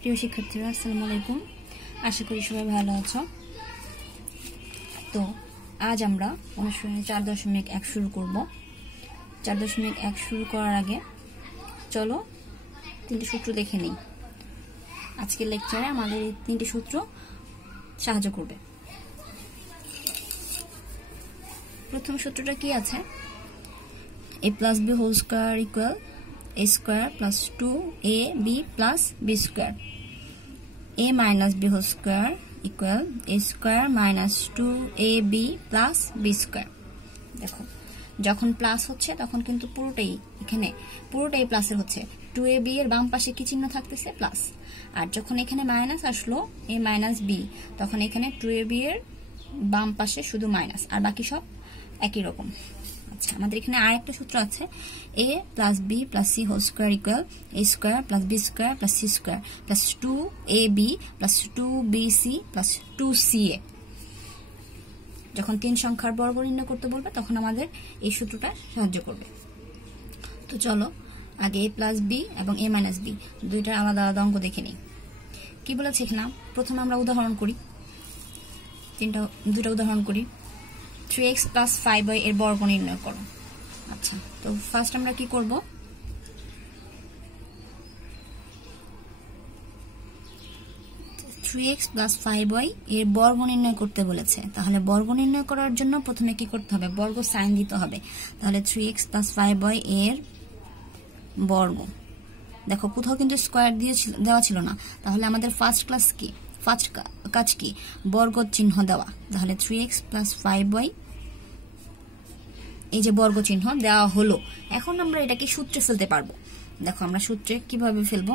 প্রিয় শিক্ষার্থীরা আসসালামু আলাইকুম। আশা করি সবাই ভালো আছো। তো আজ আমরা অনুশীলনী 4.1 শুরু করব। 4.1 শুরু করার আগে চলো তিনটি সূত্র দেখে নিই। আজকের লেকচারে আমাদের এই তিনটি সূত্র সাহায্য করবে। প্রথম সূত্রটা কি আছে? a plus b whole square equal a square plus 2ab plus b square. a minus b whole square equal a square minus 2ab plus b square. দেখো যখন প্লাস হচ্ছে তখন কিন্তু পুরোটাই প্লাসের হচ্ছে। 2ab এর বাম পাশে কি চিহ্ন থাকতেছে? প্লাস। আর যখন এখানে মাইনাস আসলো a minus b, তখন এখানে 2ab এর বাম পাশে শুধু মাইনাস, আর বাকি সব একই রকম। আচ্ছা, আমাদের এখানে আরেকটা সূত্র আছে, a plus b plus c whole square equal a square plus b square plus c square plus 2ab plus 2bc plus 2ca. যখন তিন সংখ্যার বর্গ নির্ণয় করতে বলবে তখন আমাদের এই সূত্রটা সাহায্য করবে। তো চলো আগে a plus b এবং a minus b দুইটার আলাদা আলাদা অঙ্ক দেখে নিই। কি বলেছে এখানে? প্রথমে আমরা উদাহরণ করি, দুটো উদাহরণ করি। 3x plus 5y এর বর্গ নির্ণয় করো। আচ্ছা, তো ফার্স্ট আমরা কি করব? 3x plus 5y এর বর্গ নির্ণয় করতে বলেছে। তাহলে বর্গ নির্ণয় করার জন্য প্রথমে কি করতে হবে? বর্গ সাইন দিতে হবে। তাহলে 3x plus 5y এর বর্গ। দেখো কোথাও কিন্তু স্কয়ার দেওয়া ছিল না, তাহলে আমাদের ফার্স্ট কাজ কি? বর্গ চিহ্ন দেওয়া। তাহলে 3x plus 5y এই যে বর্গ চিহ্ন দেওয়া হলো। এখন আমরা এটাকে সূত্রে ফেলতে পারবো। দেখো আমরা সূত্রে কিভাবে ফেলবো?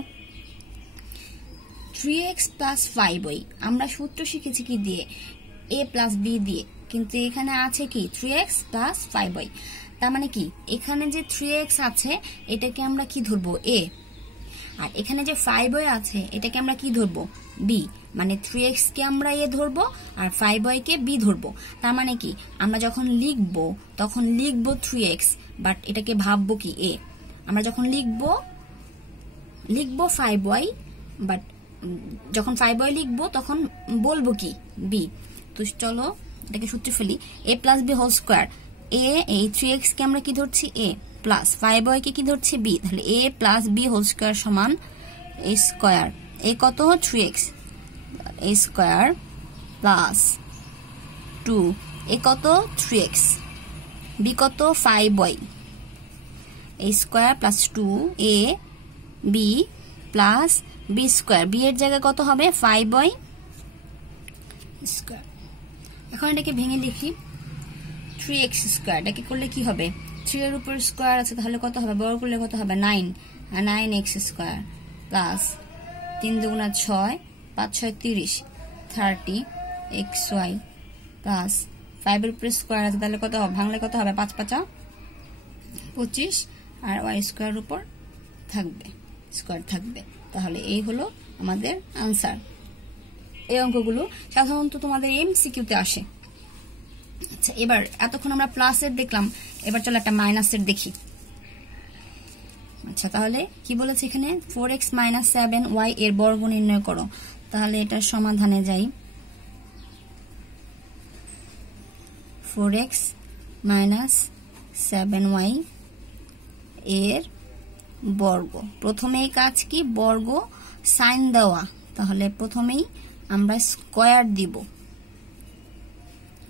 3x plus 5y আমরা সূত্র শিখেছি কি দিয়ে? a plus b দিয়ে, কিন্তু এখানে আছে কি 3x plus 5y। তার মানে কি এখানে যে 3x আছে এটাকে আমরা কি ধরবো? a। আর এখানে যে 5y আছে এটাকে আমরা কি ধরবো? b। মানে 3x কে আমরা a ধরবো আর 5y কে b ধরবো। তার মানে কি আমরা যখন লিখবো তখন লিখবো 3x, বাট এটাকে ভাববো কি a। আমরা যখন লিখবো 5y, বাট যখন 5y লিখবো তখন বলবো কি b। তো চলো এটাকে সূত্রে ফেলি। a plus b whole square, এই 3x কে আমরা কি ধরছি? a প্লাস 5y কে কি ধরছি? b। তাহলে a plus b whole square সমান a স্কয়ার। a কত? 3x, a square plus 2, a কত? 3x, b কত? 5y, a square plus 2a b plus b square. b এর জায়গায় কত হবে? 5y square. এখন এটাকে ভেঙে লিখি। 3x স্কয়ার এটাকে করলে কি হবে? 3 এর উপর স্কয়ার আছে, তাহলে কত হবে? বর্গ করলে কত হবে? 9, আর 9x স্কয়ার প্লাস 3 দুগুণা 6, 5 6 30, 30xy প্লাস 5 এর উপর স্কয়ার আছে, তাহলে কত হবে? ভাঙলে কত হবে? 5 5 25, আর y স্কয়ার উপর স্কয়ার থাকবে। তাহলে এই হলো আমাদের আনসার। এই অঙ্কগুলো সাধারণত তোমাদের এমসিকিউতে আসে। আচ্ছা, এবার এতক্ষণ আমরা প্লাসের দেখলাম, এবার চলো একটা মাইনাসের দেখি। আচ্ছা, তাহলে কি বলেছে এখানে? 4x minus 7y এর বর্গ নির্ণয় করো। তাহলে এটার সমাধানে যাই। 4x minus 7y এর বর্গ। প্রথমেই কাজ কি? বর্গ সাইন দেওয়া। তাহলে প্রথমেই আমরা স্কয়ার দিব।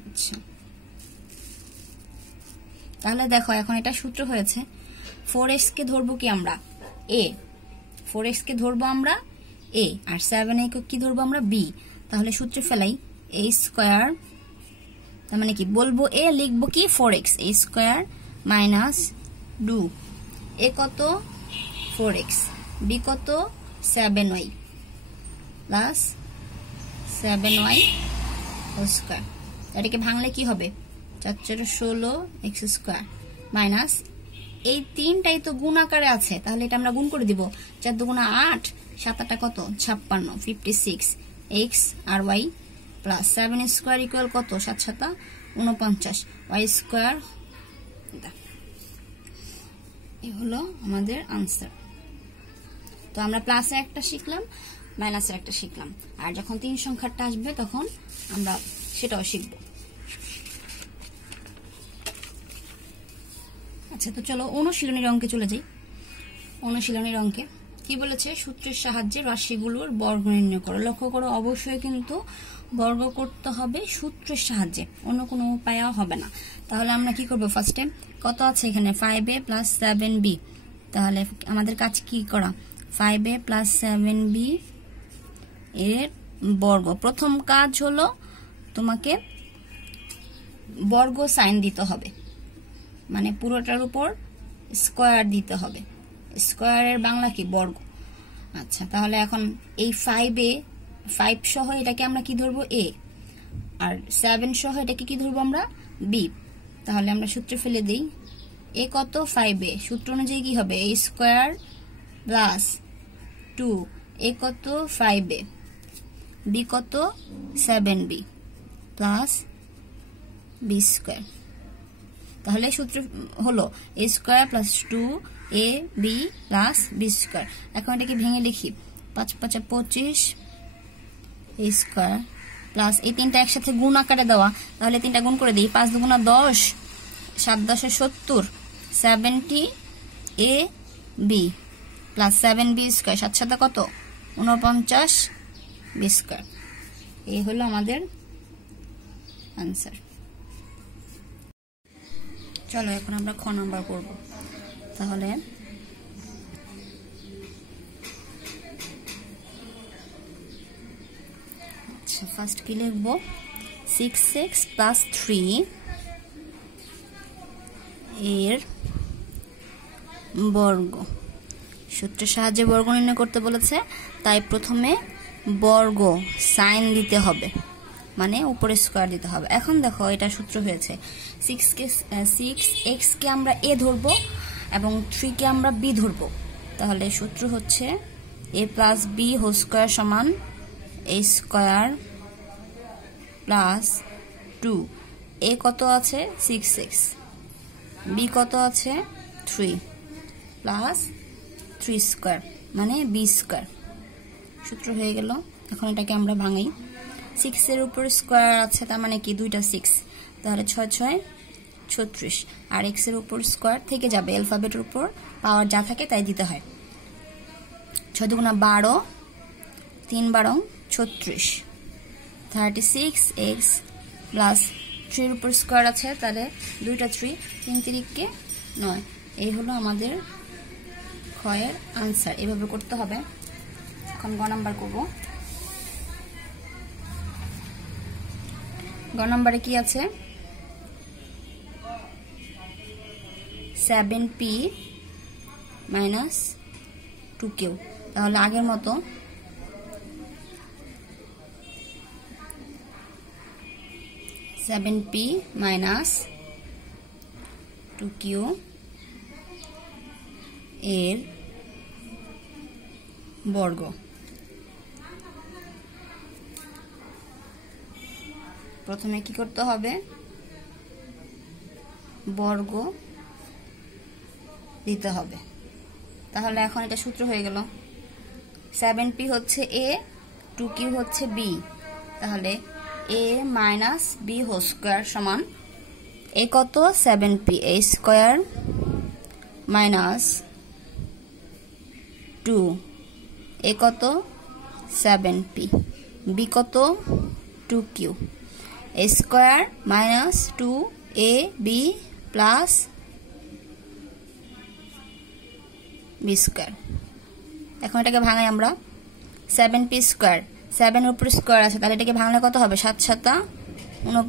আচ্ছা, তাহলে দেখো এখন এটা সূত্র হয়েছে। 4x কে ধরবো কি আমরা? a। 4x কে ধরবো আমরা a, আর 7a কে কি ধরবো আমরা? b। তাহলে সূত্রে ফেলাই। a স্কয়ার, তার মানে কি বলবো? a লিখবো কি? 4x, a square minus 2, a কত? 4x, b কত? 7y plus 7y whole square. এটাকে ভাঙলে কি হবে? 4 4 16 x স্কয়ার মাইনাস এই তিনটাই তো গুণ আকারে আছে, তাহলে এটা আমরা গুণ করে দিব। 4 দুগুণা 8, 7 8 কত? 56, 56 x আর y প্লাস 7 স্কয়ার ইকুয়াল কত? 7 7 49 y স্কয়ার। এই হলো আমাদের আনসার। তো আমরা প্লাসে একটা শিখলাম, মাইনাসের একটা শিখলাম, আর যখন 3 সংখ্যাটা আসবে তখন আমরা সেটাও শিখব। আচ্ছা, তো চলো অনুশীলনীর অঙ্কে চলে যাই। অনুশীলনীর অঙ্কে কি বলেছে? সূত্রের সাহায্যে রাশিগুলোর বর্গ নির্ণয় করো। লক্ষ্য করো, অবশ্যই কিন্তু বর্গ করতে হবে সূত্রের সাহায্যে, অন্য কোনো উপায় হবে না। তাহলে আমরা কি করব? ফার্স্টে কত আছে এখানে? 5a + 7b। তাহলে আমাদের কাজ কি করা? 5a + 7b এর বর্গ। প্রথম কাজ হলো তোমাকে বর্গ সাইন দিতে হবে, মানে পুরোটার উপর স্কয়ার দিতে হবে। স্কয়ারের বাংলা কি? বর্গ। আচ্ছা, তাহলে এখন এই 5 সহ এটাকে আমরা কি ধরবো? a, আর 7 সহ এটাকে কি ধরবো আমরা? b। তাহলে আমরা সূত্রে ফেলে দিই। a কত? 5a। সূত্র অনুযায়ী কি হবে? a² + 2। a কত? 5a। b কত? 7b + b²। তাহলে সূত্র হলো a² + 2ab + b²। এখন এটাকে ভেঙে লিখি। 5 × 5 = 25 a² প্লাস এই তিনটা একসাথে গুণ আকারে দেওয়া, তাহলে তিনটা গুণ করে দিই। 5 × 2 = 10, 7 × 10 = 70, 70ab প্লাস 7b² 7 × 7 কত? 49 b²। এই হলো আমাদের আনসার। চলো এখন আমরা খ নাম্বার করব। তাহলে আচ্ছা, ফার্স্ট কি লিখব? 6x + 3 এর বর্গ। সূত্রের সাহায্যে বর্গ নির্ণয় করতে বলেছে, তাই প্রথমে বর্গ সাইন দিতে হবে, মানে উপরে স্কয়ার দিতে হবে। এখন দেখো, এটা সূত্র হয়েছে 6x কে আমরা a ধরবো এবং 3 কে আমরা b ধরবো। তাহলে সূত্র হচ্ছে a + b² = a² + 2। a কত আছে? 6x। b কত আছে? 3 প্লাস 3² মানে b²। সূত্র হয়ে গেল। এখন এটাকে আমরা ভাঙাই। 6 এর উপর স্কয়ার আছে, তার মানে কি? 2টা 6, তাহলে 6 × 6 = 36। আর x এর উপর স্কয়ার থেকে যাবে, অ্যালফাবেটের উপর পাওয়ার যা থাকে তাই দিতে হয়। 6 × 2 = 12, 3 × 12 = 36, 36x প্লাস 3 এর উপর স্কয়ার আছে, তাহলে 2টা 3, 3 × 3 = 9। এই হলো আমাদের খ এর আনসার। এভাবে করতে হবে। এখন গ নাম্বার করব। গ নাম্বারে কি আছে? 7p - 2q। তাহলে আগের মতো 7p - 2q এর বর্গ। প্রথমে কি করতে হবে? বর্গ দিতে হবে। তাহলে এখন এটা সূত্র হয়ে গেল। 7p হচ্ছে a, 2q হচ্ছে b। তাহলে a - b² সমান a কত? 7p, a² - 2, a কত? 7p, b কত? 2q, a² - 2ab plus b²। এখন এটাকে ভাঙাই আমরা। 7p², 7 এর উপর স্কয়ার আছে, তাহলে এটাকে ভাঙলে কত হবে? 7 × 7 =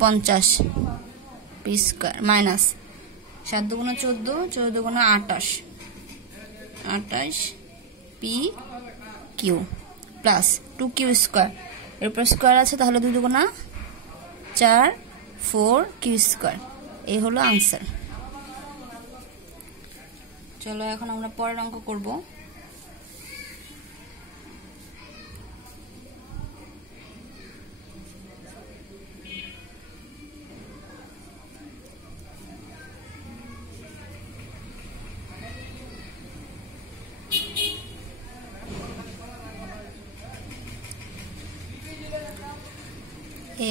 49 p² minus 7 × 2 = 14, 14 × 28, 28 pq plus 2q² এর উপর স্কয়ার আছে, তাহলে 2 × 2 = 4, 4q²। এই হলো আনসার। চলো এখন আমরা পরের অঙ্ক করব।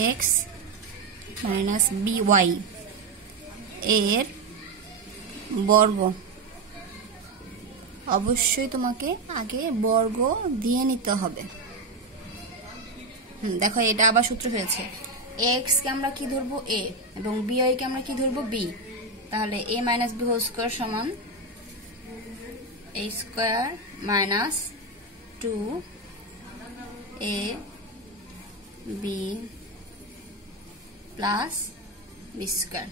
এক্স মাইনাস বি ওয়াই এর বর্গ। অবশ্যই তোমাকে আগে বর্গ দিয়ে নিতে হবে। দেখো এটা আবার সূত্র হয়েছে, এক্স কে আমরা কি ধরবো এ এবং বি ওয়াই কে আমরা কি ধরবো বি। তাহলে a minus b whole square সমান a square minus 2 a b plus b square.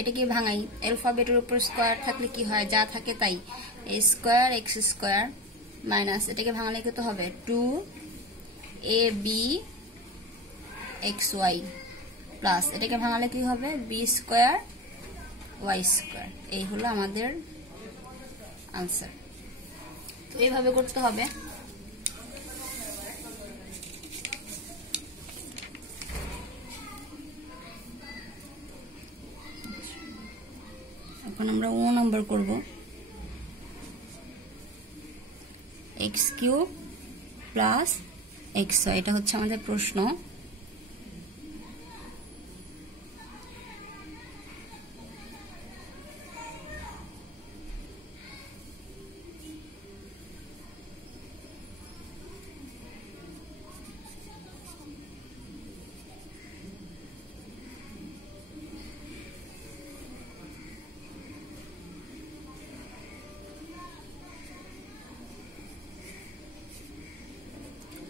এটাকে ভাঙাই, অ্যালফাবেটের উপর স্কয়ার থাকলে কি হয়, যা থাকে তাই। এ স্কয়ার এক্স স্কয়ার মাইনাস এটাকে ভাঙালে কত হবে 2 a B x y plus এটাকে ভাঙালে কি হবে বি স্কয়ার ওয়াই স্কয়ার। এই হলো আমাদের আনসার। তো এইভাবে করতে হবে। এখন আমরা ও নাম্বার করব, x cube plus x y, এটা হচ্ছে আমাদের প্রশ্ন।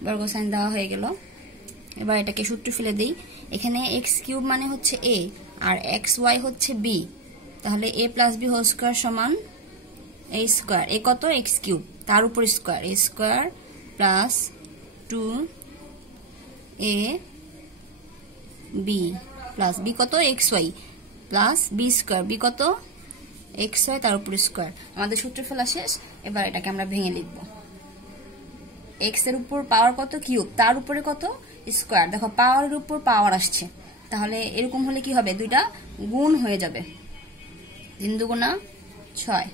বর্গ সাইন দেওয়া হয়ে গেল। এবার এটাকে সূত্র ফেলে দেই। এখানে এক্স কিউব মানে হচ্ছে এ আর এক্স ওয়াই হচ্ছে বি, তাহলে a plus b whole square সমান এ স্কয়ার, এ কত এক্স কিউব তার উপর square, a square plus 2 a b plus b কত x y plus b square, b কত এক্স ওয়াই তার উপর স্কয়ার। আমাদের সূত্র ফেলা শেষ। এবার এটাকে আমরা ভেঙে লিখব। এক্স এর উপর পাওয়ার কত কিউব, তার উপরে কত স্কয়ার। দেখো পাওয়ারের উপর পাওয়ার আসছে, তাহলে এরকম হলে কি হবে দুইটা গুণ হয়ে যাবে। 3 দুগুণা 6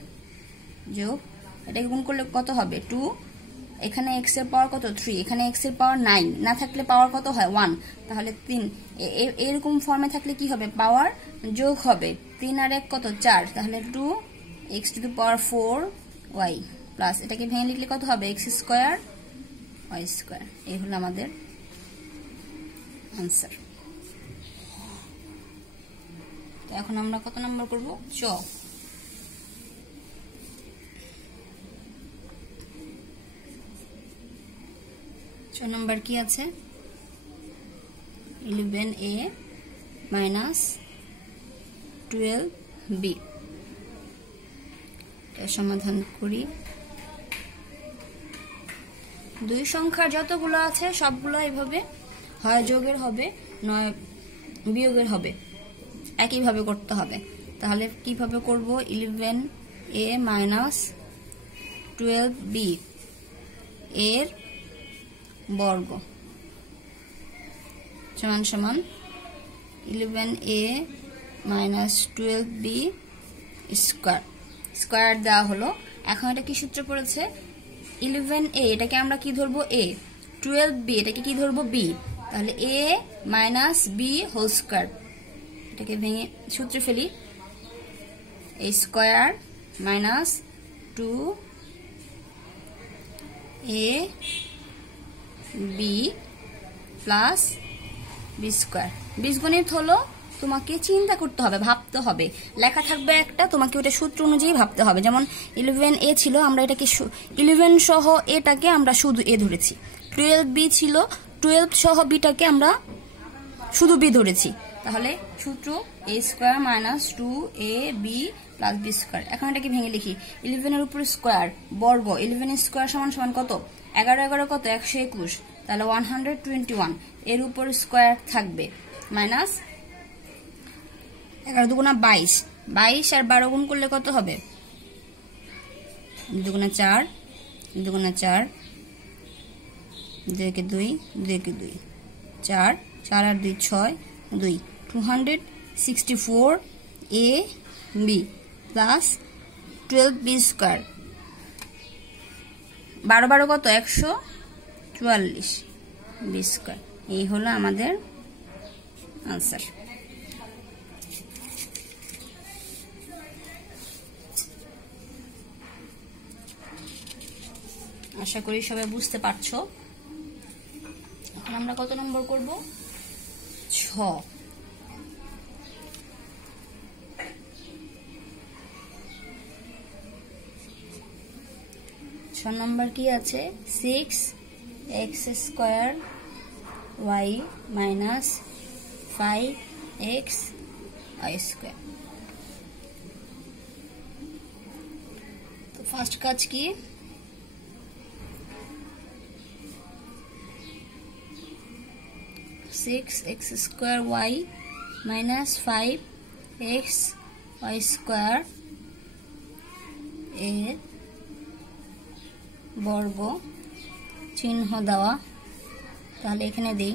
যোগ এটাকে গুণ করলে কত হবে 2। এখানে এক্স এর পাওয়ার কত 3, এখানে এক্স এর পাওয়ার 9, না থাকলে পাওয়ার কত হয় 1, তাহলে 3। এরকম ফর্মে থাকলে কি হবে পাওয়ার যোগ হবে, 3 আর 1 কত 4, তাহলে 2 x to the power 4 y plus এটাকে ভেঙে লিখলে কত হবে x স্কয়ার y স্কয়ার। এই হলো আমাদের আনসার। তো এখন আমরা কত নাম্বার করব চ। নাম্বার কি আছে 11a মাইনাস 12b। এর সমাধান করি। দুই সংখ্যার যতগুলো আছে সবগুলো এইভাবে হয় যোগের হবে নয় বিয়োগের হবে, একইভাবে করতে হবে। তাহলে কিভাবে করব 11a মাইনাস 12b এর বর্গ সমান সমান 11a minus 12b square. Square দেওয়া হলো। এখন এটা কি সূত্র পড়েছে 11a এটাকে আমরা কি ধরবো a, 12b এটাকে কি ধরবো b, তাহলে a minus b whole square. এটাকে ভেঙে সূত্রে ফেলি, a square minus 2a b plus b square. বীজগণিত হলো তোমাকে চিন্তা করতে হবে, ভাবতে হবে। লেখা থাকবে একটা, তোমাকে ওটা সূত্র অনুযায়ী ভাবতে হবে। যেমন 11a ছিল, আমরা এটাকে 11 সহ এটাকে আমরা শুধু এ ধরেছি। 12b ছিল, 12 সহ বিটাকে আমরা শুধু বি ধরেছি। তাহলে সূত্র a square minus 2ab plus b square. এখন এটাকে ভেঙে লিখি, 11 এর উপর স্কয়ার বর্গ, 11 স্কয়ার সমান সমান কত 11 11 কত 121, তাহলে 121 এর উপর স্কয়ার থাকবে মাইনাস 11 দুগুণা 22, 22 আর 12 গুণ করলে কত হবে 2 দুগুণা 4, 2 দুগুণা 4, 2 একে 2, 2 একে 2, 4, 4 আর 2 6, 2, 264 a b plus 12b square. 12 12 কত 144 b স্কয়ার। এই হলো আমাদের আনসার। আশা করি সবাই বুঝতে পারছো। এখন আমরা কত নম্বর করব? 6। 6 নম্বর কি আছে? 6x square y minus 5x y square. তো ফার্স্ট কাজ কি? 6x square y minus 5x y square এর বর্গ চিহ্ন দেওয়া। তাহলে এখানে দেই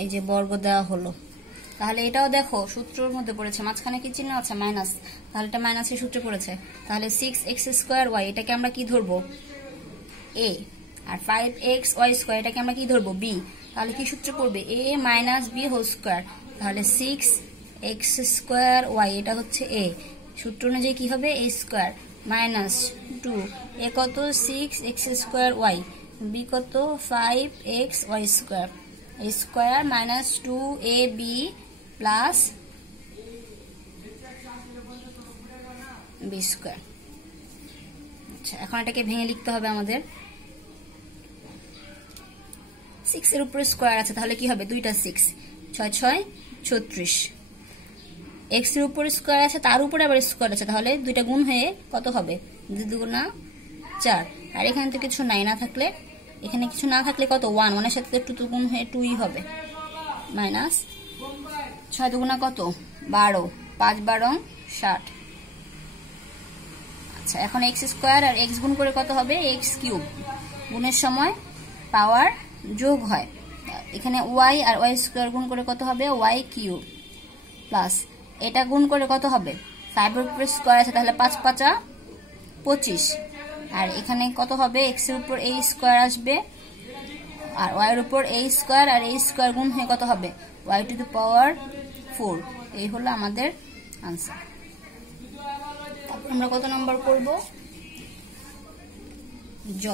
এই যে বর্গ দেওয়া হলো। তাহলে এটাও দেখো সূত্রের মধ্যে পড়েছে, মাঝখানে কি চিহ্ন আছে? মাইনাস। তাহলে এটা মাইনাসের সূত্রে পড়েছে। তাহলে 6x স্কয়ার y এটাকে আমরা কি ধরবো? a। R 5x y square এটাকে আমরা কি ধরবো? b। তাহলে কি সূত্রে পড়বে? a minus b whole square. তাহলে 6x স্কয়ার y এটা হচ্ছে a, সূত্র অনুযায়ী কি হবে? a স্কয়ার মাইনাস 2 a কত? 6x স্কয়ার y, b কত? 5x y square, a square minus 2ab plus b square. আচ্ছা, এখন এটাকে ভেঙে লিখতে হবে আমাদের। 6 এর উপরে স্কয়ার আছে, তাহলে কি হবে? দুইটা 6, 6 6 36। x এর উপরে স্কয়ার আছে, তার উপরে আবার স্কয়ার আছে, তাহলে দুইটা গুণ হয়ে কত হবে? 2 দুগুণা 4। আর এখানে তো কিছু নাই, না থাকলে এখানে কিছু না থাকলে কত? 1, 1 এর সাথে 2 তো গুণ হয়ে 2ই হবে। মাইনাস 6 দুগুণা কত? 12, 5 12 60। আচ্ছা, এখন x স্কয়ার আর x গুণ করে কত হবে? x cube. গুণের সময় পাওয়ার যোগ হয়, এখানে y আর y স্কয়ার গুণ করে কত হবে? y কিউব প্লাস এটা গুণ করে কত হবে? 5 এর উপর স্কয়ার আছে, তাহলে 5 5 25। আর এখানে কত হবে? x এর উপর a স্কয়ার আসবে, আর y এর উপর a স্কয়ার আর a স্কয়ার গুণ হয়ে কত হবে? y to the power 4। এই হলো আমাদের আনসার। তারপর আমরা কত নম্বর করব? জ।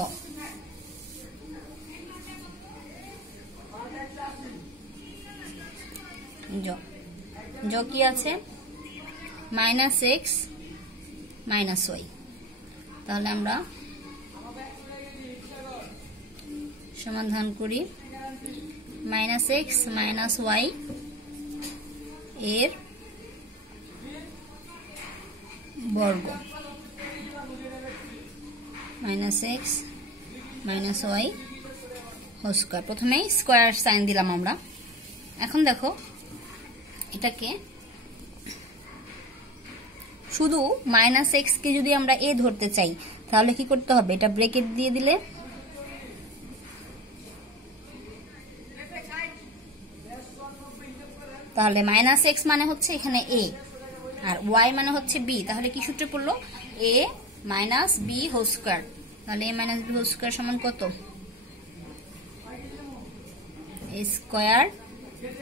জ জ কি আছে? Minus x minus y. তাহলে আমরা সমাধান করি। মাইনাস এক্স মাইনাস ওয়াই এর বর্গ, minus x minus y whole square. প্রথমেই স্কয়ার সাইন দিলাম আমরা। এখন দেখো এটাকে শুধু মাইনাস এক্স কে যদি আমরা এ ধরতে চাই তাহলে কি করতে হবে? এটা ব্রেকেট দিয়ে দিলে তাহলে মাইনাস এক্স মানে হচ্ছে এখানে এ আর ওয়াই মানে হচ্ছে বি। তাহলে কি সূত্রে পড়লো? A minus b whole square. তাহলে a minus b whole square সমান কত? এ স্কয়ার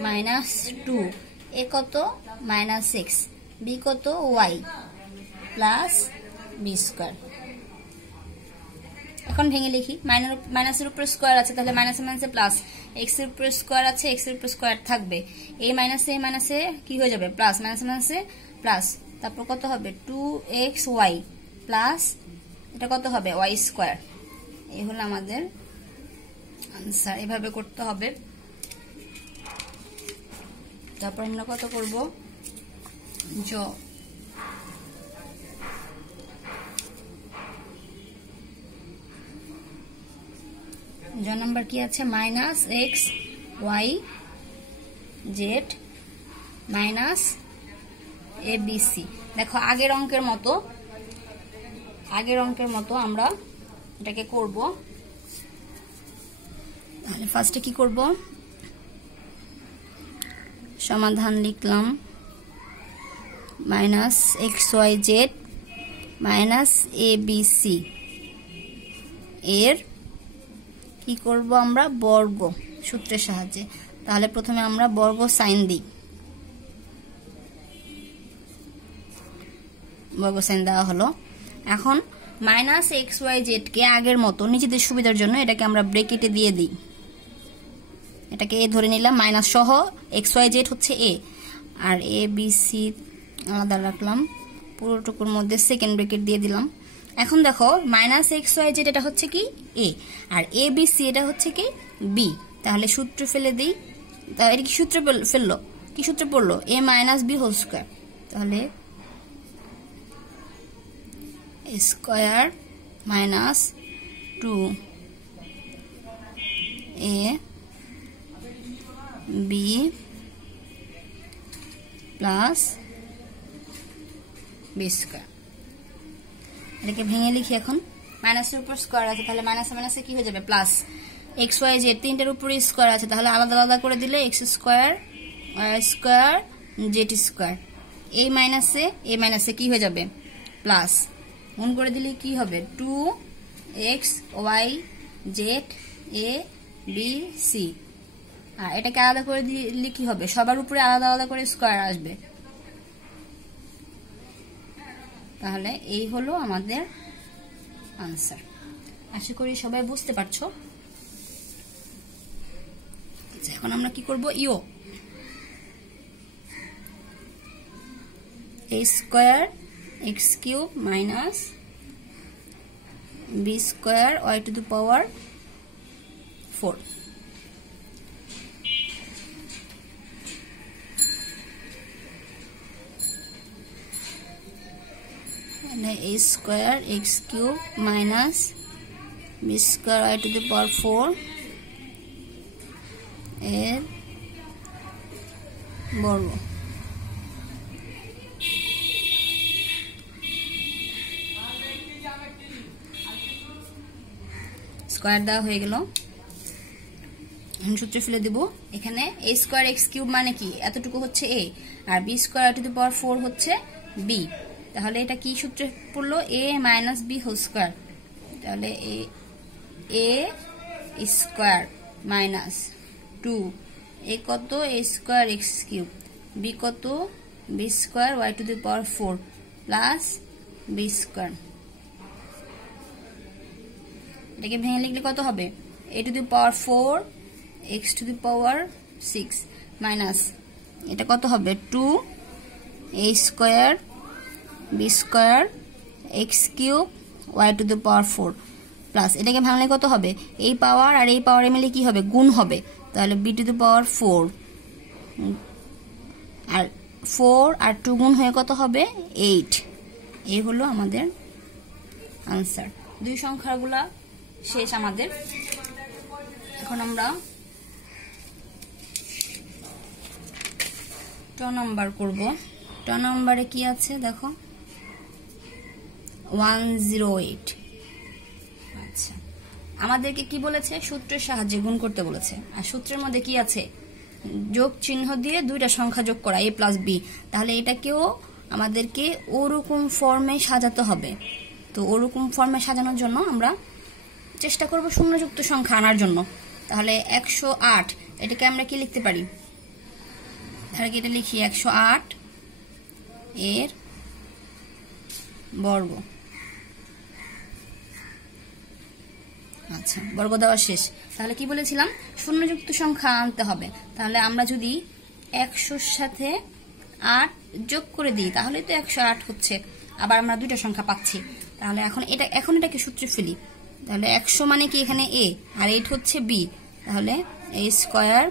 মাইনাস 2, এ কত? মাইনাস এক্স, বি কত? Y plus b square. এখন ভেঙে লিখি। মাইনাসের উপরে স্কয়ার আছে, তাহলে মাইনাসে মাইনাসে প্লাস। এক্স এর উপরে স্কয়ার আছে, এক্স এর উপরে স্কয়ার থাকবে। এই মাইনাসে কি হয়ে যাবে? প্লাস। মাইনাসে মাইনাসে প্লাস। তারপর কত হবে? 2xy প্লাস এটা কত হবে? Y square. এই হলো আমাদের আনসার। এভাবে করতে হবে। তারপর আমরা কত করব? জ। জ নাম্বার কি আছে? Minus x y z minus a b c. দেখো আগের অঙ্কের মতো আমরা এটাকে করব। তাহলে ফার্স্টে কি করব? সমাধান লিখলাম। Minus x y z minus a b c এর কি করব আমরা বর্গ সূত্রের সাহায্যে। তাহলে প্রথমে আমরা বর্গ সাইন দিই, বর্গ সাইন দেওয়া হলো। এখন মাইনাস এক্স ওয়াই জেড কে আগের মতো নিজেদের সুবিধার জন্য এটাকে আমরা ব্রেকেটে দিয়ে দিই, এটাকে এ ধরে নিলাম, মাইনাস সহ এক্স ওয়াই জেড হচ্ছে a, R A b C আলাদা রাখলাম, পুরোটুকুর মধ্যে সেকেন্ড ব্রেকেট দিয়ে দিলাম। এখন দেখো মাইনাস এক্স ওয়াই জেড এটা হচ্ছে কি এ, আর এ বি সি এটা হচ্ছে কি বি। তাহলে সূত্র ফেলে দিই, এটা কি সূত্র ফেললো, কি সূত্র পড়লো, a minus b whole square. তাহলে square minus 2 a b plus b square. এটাকে ভেঙে লিখি এখন, মাইনাসের উপর স্কোয়ার আছে, তাহলে মাইনাসে মাইনাসে কি হয়ে যাবে প্লাস, এক্স ওয়াই জেড তিনটের উপরে স্কোয়ার আছে, তাহলে আলাদা আলাদা করে দিলে x square y square z square. এই মাইনাসে কি হয়ে যাবে প্লাস, গুণ করে দিলে কি হবে 2x y z a b c। আর এটাকে আলাদা করে দিলে কি হবে, সবার উপরে আলাদা আলাদা করে স্কোয়ার আসবে। তাহলে এই হলো আমাদের আনসার। আশা করি সবাই বুঝতে পারছো। এখন আমরা কি করব, ইও a square x cube minus b square y to the power 4। a square x cube minus b square y to the power 4 এর বর্গ। স্কোয়ার দেওয়া হয়ে গেল, সূত্রে ফেলে দিব। এখানে a স্কোয়ার এক্স কিউব মানে কি, এতটুকু হচ্ছে a, আর b square to the power 4 হচ্ছে b। তাহলে এটা কি সূত্রে পড়লো, a minus b whole square. তাহলে a স্কোয়ার মাইনাস 2 a কত a square x cube, b কত b square y to the power 4 plus b square. এটাকে ভেঙে লিখলে কত হবে, a to the power 4 x to the power 6 minus এটা কত হবে 2 a square b square x cube y to the power 4 plus এটাকে ভাঙলে কত হবে, এই পাওয়ার আর এই পাওয়ার মিলে কি হবে, গুণ হবে। তাহলে বি টু দি পাওয়ার 4 আর 4 আর 2 গুণ হয়ে কত হবে 8। এই হলো আমাদের আনসার। দুই সংখ্যাগুলা শেষ আমাদের। এখন আমরা 2 নাম্বার করব। 2 নাম্বারে কি আছে দেখো, 108। আচ্ছা, আমাদেরকে কি বলেছে, সূত্রের সাহায্যে গুণ করতে বলেছে। আর সূত্রের মধ্যে কি আছে, যোগ চিহ্ন দিয়ে দুইটা সংখ্যা যোগ করা, a প্লাস বি। তাহলে এটাকেও আমাদেরকে ওরকম ফর্মে সাজাতে হবে। তো ওরকম ফর্মে সাজানোর জন্য আমরা চেষ্টা করব শূন্যযুক্ত সংখ্যা আনার জন্য। তাহলে 108 এটাকে আমরা কি লিখতে পারি, তাহলে এটা লিখি 108 এর বর্গ। আচ্ছা, বর্গ দেওয়া শেষ। তাহলে কি বলেছিলাম, শূন্যযুক্ত সংখ্যা আনতে হবে। তাহলে আমরা যদি 100-র সাথে 8 যোগ করে দিই তাহলে তো 108 হচ্ছে। আবার আমরা দুইটা সংখ্যা পাচ্ছি। তাহলে এখন এটাকে সূত্রে ফেলি। তাহলে 100 মানে কি এখানে a আর 8 হচ্ছে b। তাহলে a square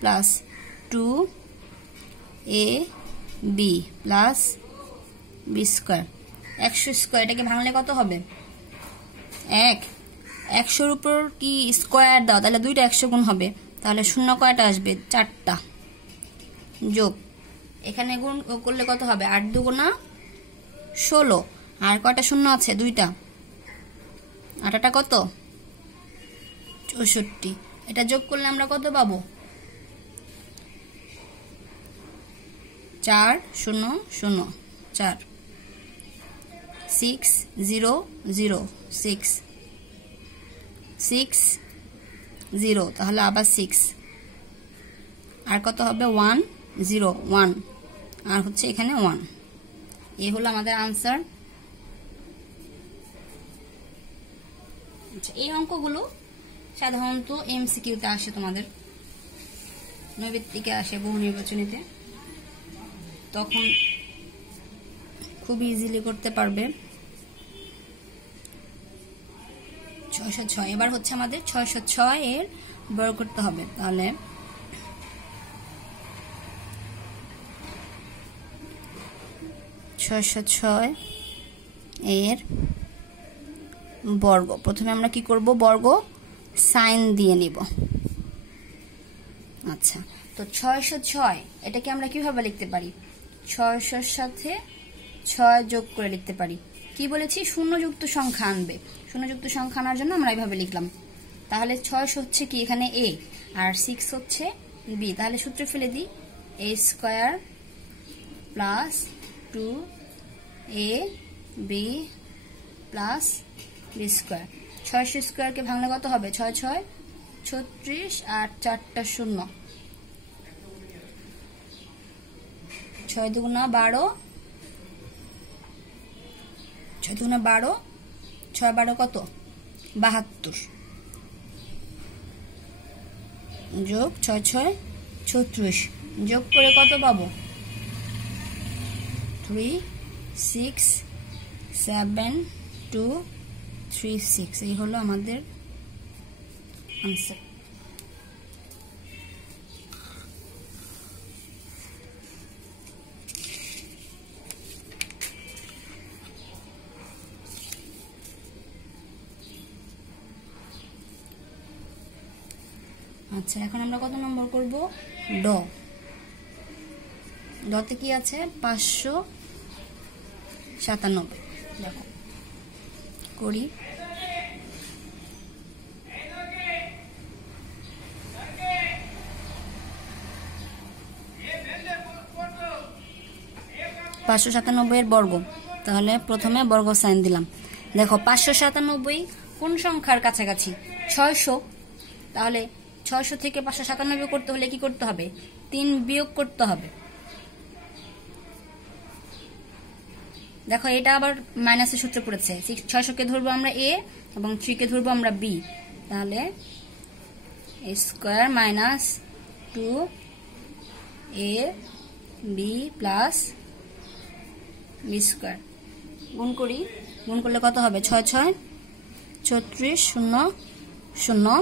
plus 2ab plus b square. 100 square এটাকে ভাঙলে কত হবে 1। 100-র উপর কি স্কোয়ার দাও, তাহলে দুইটা 100 গুণ হবে। তাহলে শূন্য কয়টা আসবে, 4টা। যোগ এখানে গুণ করলে কত হবে, 8 দুগুণা 16। আর কয়টা শূন্য আছে, 2টা। 8টা কত 64। এটা যোগ করলে আমরা কত পাবো, 4 0 0 4 6 0 0 6 6 0 তাহলে আবার 6 আর কত হবে 1 0 1 আর হচ্ছে এখানে 1 এই হলো আমাদের आंसर আচ্ছা এই অঙ্কগুলো সাধারণত এমসিকিউ তে আসে তোমাদের নৈবেত্তিকে আসে বহু নির্বাচনীতে তখন খুব ইজিলি করতে পারবে 606 এবার হচ্ছে আমাদের 606 এর বর্গ করতে হবে তাহলে 606 এর বর্গ প্রথমে আমরা কি করব বর্গ সাইন দিয়ে নিব আচ্ছা তো 606 এটাকে আমরা কিভাবে লিখতে পারি 600 এর সাথে 6 যোগ করে লিখতে পারি কি বলেছি শূন্যযুক্ত সংখ্যা আনবে শূন্যযুক্ত সংখ্যা আনার জন্য আমরা এইভাবে লিখলাম তাহলে 6 হচ্ছে কি এখানে a আর 6 হচ্ছে b তাহলে সূত্র ফেলে দিই a square plus 2ab plus b square 600 square কে ভাঙলে কত হবে 6 6 36 আর 4টা 0 6 দুগুণা 12 6 দুগুণা 12 6 12 কত 72 যোগ 6 6 36 যোগ করে কত পাবো 3 6 7 2 3 6 এই হলো আমাদের आंसर আচ্ছা এখন আমরা কত নম্বর করব ড ডতে কি আছে 597 দেখো করি 597 এর বর্গ তাহলে প্রথমে বর্গ সাইন দিলাম দেখো 597 কোন সংখ্যার কাছাকাছি 600 তাহলে 600 থেকে 597 করতে হলে কি করতে হবে 3 বিয়োগ করতে হবে দেখো এটা আবার মাইনাসের সূত্র পড়েছে 600 কে ধরবো আমরা a এবং 3 কে ধরবো আমরা b তাহলে a square minus 2ab plus b square গুণ করি গুণ করলে কত হবে 6 6 36 0 0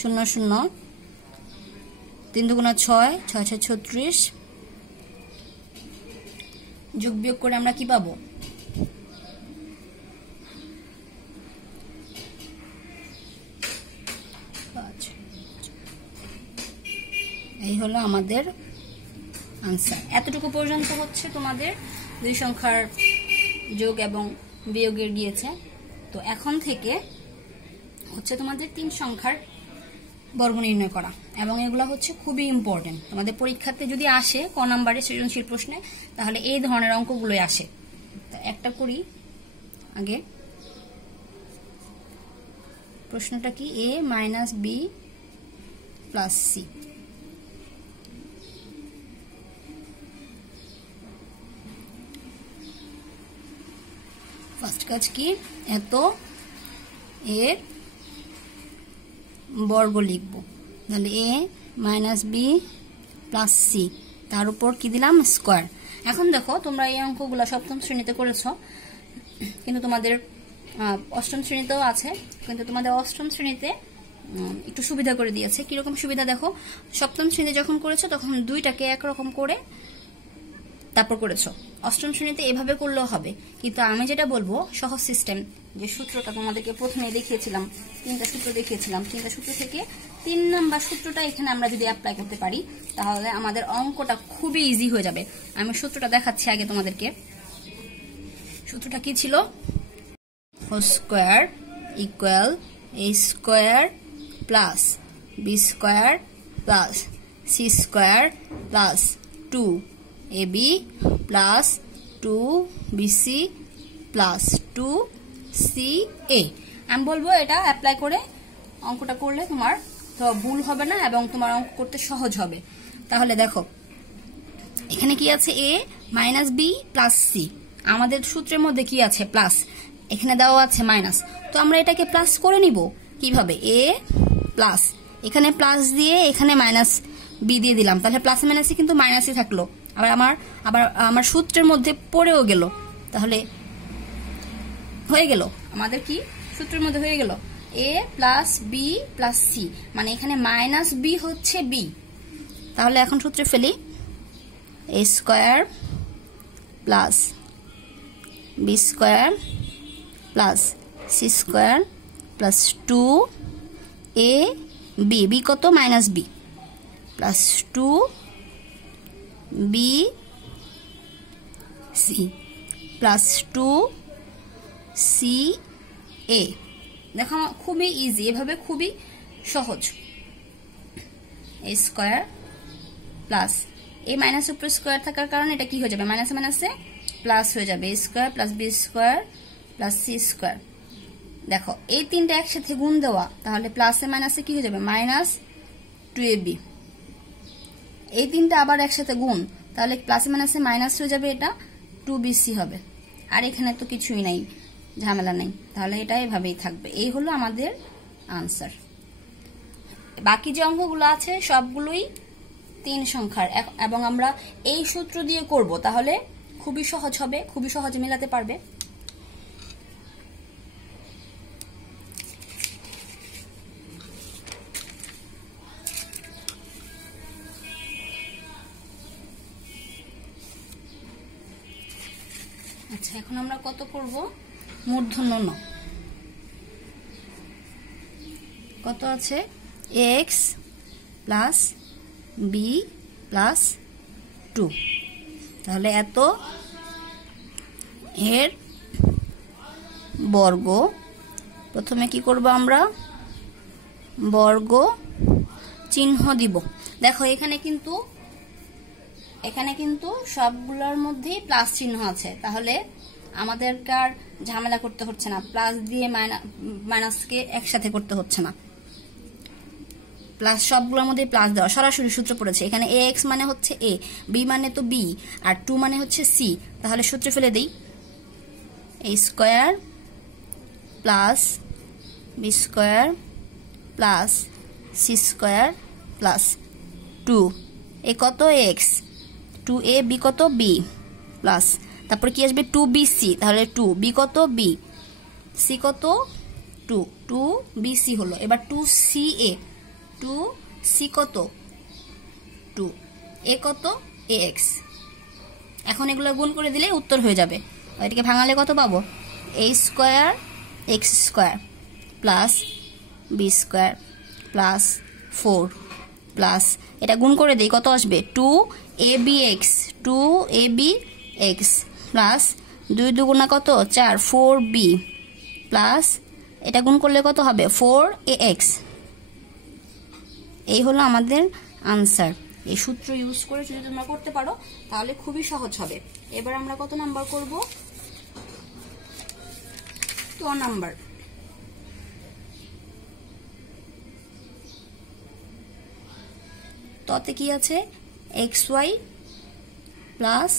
0 0 3 দুগুণা 6 6 6 36 যোগ বিয়োগ করে আমরা কি পাবো এই হলো আমাদের आंसर এতটুকু পর্যন্ত হচ্ছে তোমাদের দুই সংখ্যার যোগ এবং বিয়োগের গিয়েছে তো এখন থেকে হচ্ছে তোমাদের তিন সংখ্যার বর্গ নির্ণয় করা এবং এগুলা হচ্ছে খুবই ইম্পর্টেন্ট তোমাদের পরীক্ষাতে যদি আসে ক নম্বরে সৃজনশীল প্রশ্নে তাহলে এই ধরনের অঙ্কগুলোই আসে তো একটা করি আগে প্রশ্নটা কি a - b + c ফার্স্ট কাজ কি এত এর বর্গ লিখব তাহলে a - b + c তার উপর কি দিলাম স্কয়ার এখন দেখো তোমরা এই অঙ্কগুলো সপ্তম শ্রেণীতে করেছো কিন্তু তোমাদের অষ্টম শ্রেণীতেও আছে কিন্তু তোমাদের অষ্টম শ্রেণীতে একটু সুবিধা করে দিয়েছে কি রকম সুবিধা দেখো সপ্তম শ্রেণীতে যখন করেছো তখন দুইটাকে এক রকম করে তারপর করেছো অষ্টম শ্রেণীতে এভাবে করলেও হবে কিন্তু আমি যেটা বলবো সহজ সিস্টেম যে সূত্রটা তোমাদেরকে প্রথমে দেখিয়েছিলাম তিনটা সূত্র দেখিয়েছিলাম তিনটা সূত্র থেকে 3 নাম্বার সূত্রটা এখানে আমরা যদি অ্যাপ্লাই করতে পারি তাহলে আমাদের অঙ্কটা খুবই ইজি হয়ে যাবে আমি সূত্রটা দেখাচ্ছি আগে তোমাদেরকে সূত্রটা কি ছিল whole square equal a square plus b square plus c square plus 2ab plus 2bc plus 2ca আমি বলবো এটা অ্যাপ্লাই করে অঙ্কটা করলে তোমার তো ভুল হবে না এবং তোমার অঙ্ক করতে সহজ হবে। তাহলে দেখো এখানে কি আছে, a minus b plus c. আমাদের সূত্রের মধ্যে কি আছে, প্লাস, এখানে দেওয়া আছে মাইনাস। তো আমরা এটাকে প্লাস করে নিব কিভাবে, a প্লাস, এখানে প্লাস দিয়ে এখানে মাইনাস বি দিয়ে দিলাম, তাহলে প্লাস মাইনাসে কিন্তু মাইনাসই থাকলো, আবার আমার সূত্রের মধ্যে পড়েও গেল। তাহলে হয়ে গেল আমাদের কি, সূত্রের মধ্যে হয়ে গেল a plus b plus c, মানে এখানে মাইনাস বি হচ্ছে বি। তাহলে এখন সূত্রে ফেলি, a square plus b square plus c square plus 2 a b, b কত, minus b, plus 2 b c plus 2 c a. দেখো খুবই ইজি, এভাবে খুবই সহজ। a স্কয়ার প্লাস এই মাইনাস উপরে স্কয়ার থাকার কারণে এটা কি হয়ে যাবে, মাইনাসে মাইনাসে প্লাস হয়ে যাবে, a square plus b square plus c square. দেখো এই তিনটা একসাথে গুণ দেওয়া, তাহলে প্লাসে মাইনাসে কি হয়ে যাবে, মাইনাস 2ab। এই তিনটা আবার একসাথে গুণ, তাহলে প্লাসে মাইনাসে মাইনাস হয়ে যাবে, এটা 2bc হবে। আর এখানে তো কিছুই নাই, ঝামেলা নেই, তাহলে এটা এভাবেই থাকবে। এই হলো আমাদের আনসার। বাকি যে অঙ্কগুলো আছে সবগুলোই 3 সংখ্যার, এবং আমরা এই সূত্র দিয়ে করব, তাহলে খুবই সহজ হবে, খুবই সহজে মেলাতে পারবে। আচ্ছা, এখন আমরা কত করব, মূর্ধন্য ন, কত আছে, x প্লাস বি প্লাস 2, তাহলে এত এর বর্গ। প্রথমে কি করব, আমরা বর্গ চিহ্ন দিব। দেখো এখানে কিন্তু সবগুলোর মধ্যেই প্লাস চিহ্ন আছে, তাহলে আমাদেরকে আর ঝামেলা করতে হচ্ছে না, প্লাস দিয়ে মাইনাসকে একসাথে করতে হচ্ছে না। প্লাস সবগুলোর মধ্যে প্লাস দেওয়া, সরাসরি সূত্র পড়েছে। এখানে ax মানে হচ্ছে a, b মানে তো b, আর 2 মানে হচ্ছে c। তাহলে সূত্রে ফেলে দেই, a square plus b square plus c square plus 2 a কত x, 2ab কত b প্লাস, তারপর কি আসবে 2bc, তাহলে 2b কত b, c কত 2, 2bc হলো। এবার 2ca, 2c কত 2, a কত ax। এখন এগুলো গুণ করে দিলে উত্তর হয়ে যাবে। এটাকে ভাঙালে কত পাবো, a square x square plus b square plus 4 plus, এটা গুণ করে দিই কত আসবে, 2abx, 2abx প্লাস 2 দুগুণা কত 4, 4b প্লাস, এটা গুণ করলে কত হবে, 4ax। এই হলো আমাদের আনসার। এই সূত্র ইউজ করে যদি তোমরা করতে পারো তাহলে খুবই সহজ হবে। এবার আমরা কত নাম্বার করব, 2 নাম্বার। ততে কি আছে, xy plus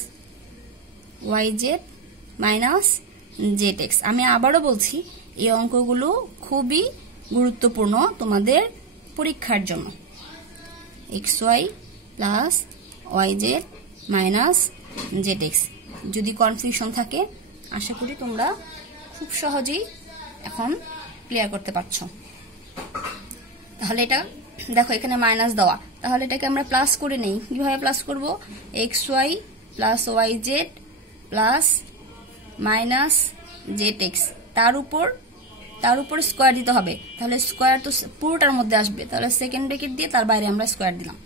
yz minus zx। আমি আবারও বলছি, এই অঙ্কগুলো খুবই গুরুত্বপূর্ণ তোমাদের পরীক্ষার জন্য। xy plus yz minus zx, যদি কনফিউশন থাকে আশা করি তোমরা খুব সহজেই এখন ক্লিয়ার করতে পারছো। তাহলে এটা দেখো এখানে মাইনাস দেওয়া, তাহলে এটাকে আমরা প্লাস করে নেই। কিভাবে প্লাস করব, xy plus yz plus minus zx, তার উপর স্কয়ার দিতে হবে, তাহলে স্কয়ার তো পুরোটার মধ্যে আসবে, তাহলে সেকেন্ড ব্র্যাকেট দিয়ে তার বাইরে আমরা স্কয়ার দিলাম।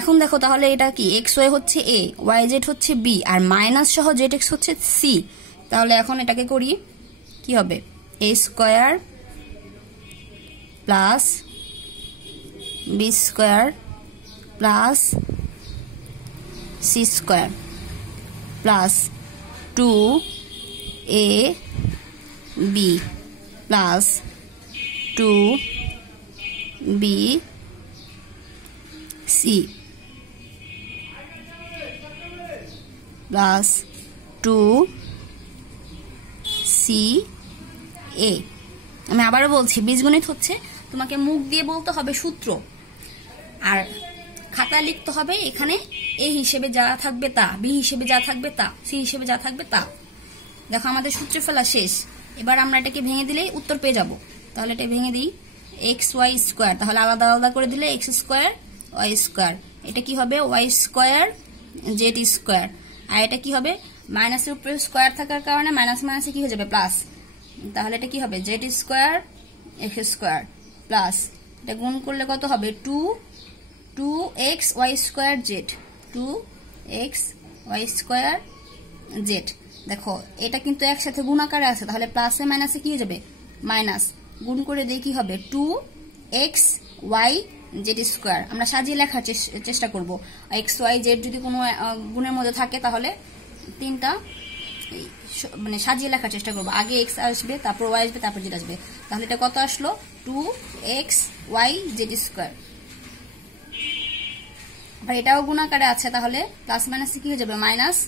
এখন দেখো তাহলে এটা কি, xy হচ্ছে a, yz হচ্ছে b, আর মাইনাস সহ zx হচ্ছে c। তাহলে এখন এটাকে করি, কি হবে, a square plus b square plus c square plus 2ab plus 2b c plus 2c a। আমি আবারও বলছি, বীজগণিত হচ্ছে তোমাকে মুখ দিয়ে বলতে হবে সূত্র, আর খাতায় লিখতে হবে এখানে এ হিসেবে যা থাকবে তা, বি হিসেবে যা থাকবে তা, সি হিসেবে যা থাকবে তা। দেখো আমাদের সূত্র ফেলা শেষ, এবার আমরা এটাকে ভেঙে দিলেই উত্তর পেয়ে যাব। তাহলে এটা ভেঙে দিই, এক্স ওয়াই স্কোয়ার, তাহলে আলাদা আলাদা করে দিলে এক্স স্কোয়ার ওয়াই স্কোয়ার, এটা কি হবে ওয়াই স্কোয়ার জেড স্কোয়ার, আর এটা কি হবে মাইনাসের উপরে স্কোয়ার থাকার কারণে মাইনাস মাইনাসে কি হয়ে যাবে প্লাস, তাহলে এটা কি হবে Z square x square plus এটা গুণ করলে কত হবে 2x y square Z, 2x y square Z. দেখো এটা কিন্তু একসাথে গুণ আকারে আছে, তাহলে প্লাসে মাইনাসে কি হয়ে যাবে মাইনাস, গুণ করে দিয়ে কি হবে 2x y জেড স্কোয়ার। আমরা সাজিয়ে লেখার চেষ্টা করব, এক্স ওয়াই জেড যদি কোনো গুণের মধ্যে থাকে তাহলে তিনটা মানে সাজিয়ে লেখার চেষ্টা করবো, আগে এক্স আসবে তারপর ওয়াই আসবে তারপর জেড আসবে। তাহলে এটা কত আসলো 2x y জেড স্কোয়ার। আর এটাও গুণাকারে আছে, তাহলে প্লাস মাইনাসে কি হয়ে যাবে minus,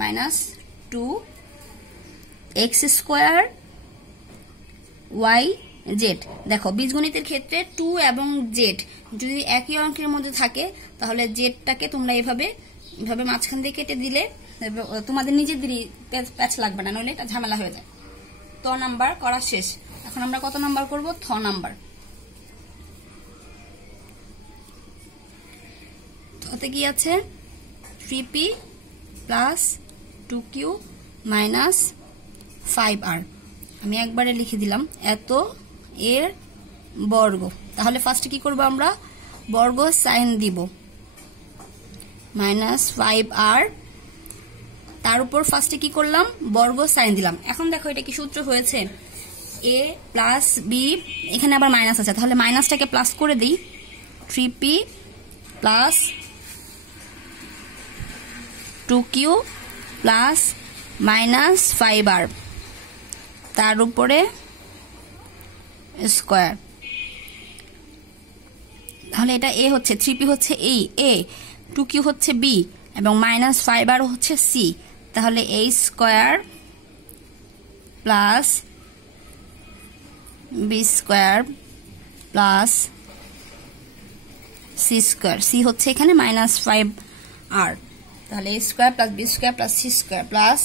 minus 2x square y z. দেখো বীজগণিতের ক্ষেত্রে 2 এবং জেড যদি একই অঙ্কের মধ্যে থাকে তাহলে জেডটাকে তোমরা এভাবে মাঝখান দিয়ে কেটে দিলে তোমাদের নিজেদেরই প্যাচ লাগবে না, নইলে এটা ঝামেলা হয়ে যায়। ত নাম্বার করা শেষ, এখন আমরা কত নাম্বার করব, থ নাম্বার। থতে কি আছে 3p plus 2q minus 5r। আমি একবারে লিখে দিলাম এত এর বর্গ। তাহলে ফার্স্টে কি করব আমরা বর্গ সাইন দিব, মাইনাস 5r, তার উপর ফার্স্টে কি করলাম বর্গ সাইন দিলাম। এখন দেখো এটা কি সূত্র হয়েছে, a প্লাস বি, এখানে আবার মাইনাস আছে তাহলে মাইনাসটাকে প্লাস করে দিই, 3p plus 2q plus minus 5r, তার উপরে স্কোয়ার। তাহলে এটা a হচ্ছে, 3p হচ্ছে a, 2q হচ্ছে b এবং মাইনাস 5r হচ্ছে c। তাহলে a square plus b square plus c square, c হচ্ছে এখানে মাইনাস 5r। তাহলে a square plus b square plus c square plus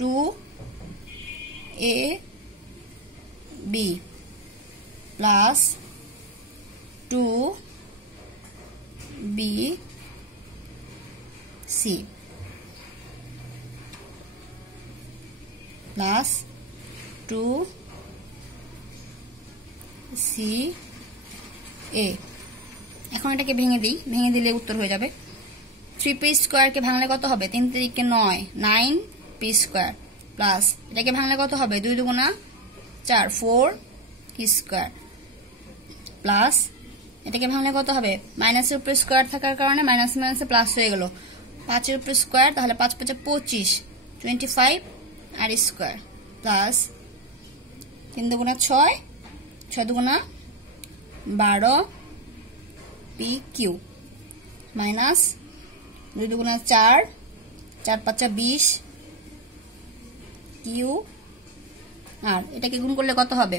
2ab plus 2bc plus 2ca। এখন এটাকে ভেঙে দিই, ভেঙে দিলে উত্তর হয়ে যাবে 3p স্কোয়ারকে ভাঙলে কত হবে 3 3 9, 9p স্কোয়ার প্লাস এটাকে ভাঙলে কত হবে 2 2 4, 4p স্কোয়ার প্লাস এটাকে ভাঙলে কত হবে মাইনাসের উপরে স্কোয়ার থাকার কারণে মাইনাস মাইনাসে প্লাস হয়ে গেল, 5 এর উপরে স্কোয়ার, তাহলে 5 5 25, 25 আর square plus 3 2 6, 6 2 12 pq minus 2 2 4, 4 5 20 q, আর এটাকে গুণ করলে কত হবে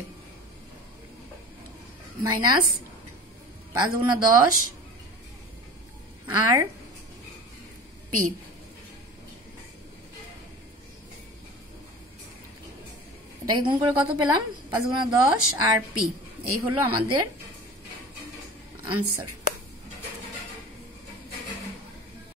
মাইনাস 5 2 10 আর p। এটাকে গুণ করে কত পেলাম 5 2 10 আর p। এই হলো আমাদের আনসার।